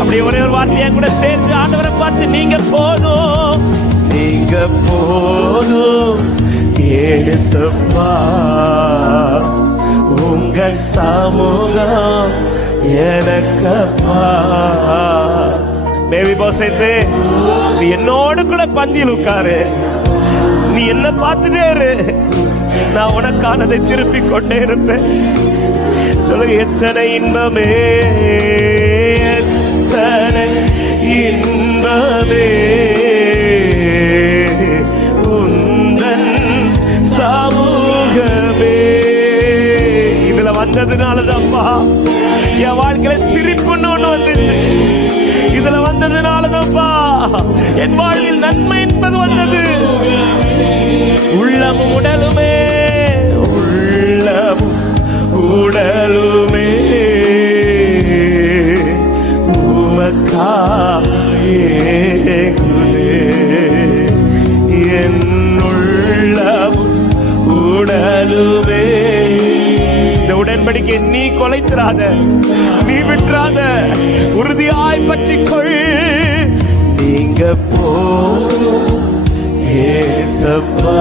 அப்படியே ஒரே ஒரு வார்த்தையை கூட சேர்த்து ஆண்டவரை பார்த்து நீங்க போதும், நீங்க போதும் ஏசப்பா, உங்க சமூகம் எனக்கப்பா. மேவி போசைத்து நீ என்னோடு கூட பந்தியில் உட்காரு, நீ என்ன பார்த்துட்டே இரு, நான் உனக்கானதை திருப்பி கொண்டே இருப்பேன். சொல்லுங்க, எத்தனை இன்பமே எத்தனை இன்பமே உந்தன் சமூகமே. இதுல வந்ததுனாலதான்ப்பா என் வாழ்க்கையில சிரிப்புன்னு ஒண்ணு வந்துச்சு. இதுல வந்ததுனாலதான்ப்பா என் வாழ்வில் நன்மை என்பது வந்தது. உள்ளமும் உடலுமே உள்ளமும் உடலுமே உமக்காகுதே, என் உள்ளமும் உடலுமே. இந்த உடன்படிக்கை நீ கொலைத்திராத, நீ விட்டுறாத, உறுதியாய் பற்றிக்கொள். நீங்க போதும் ஏசப்பா.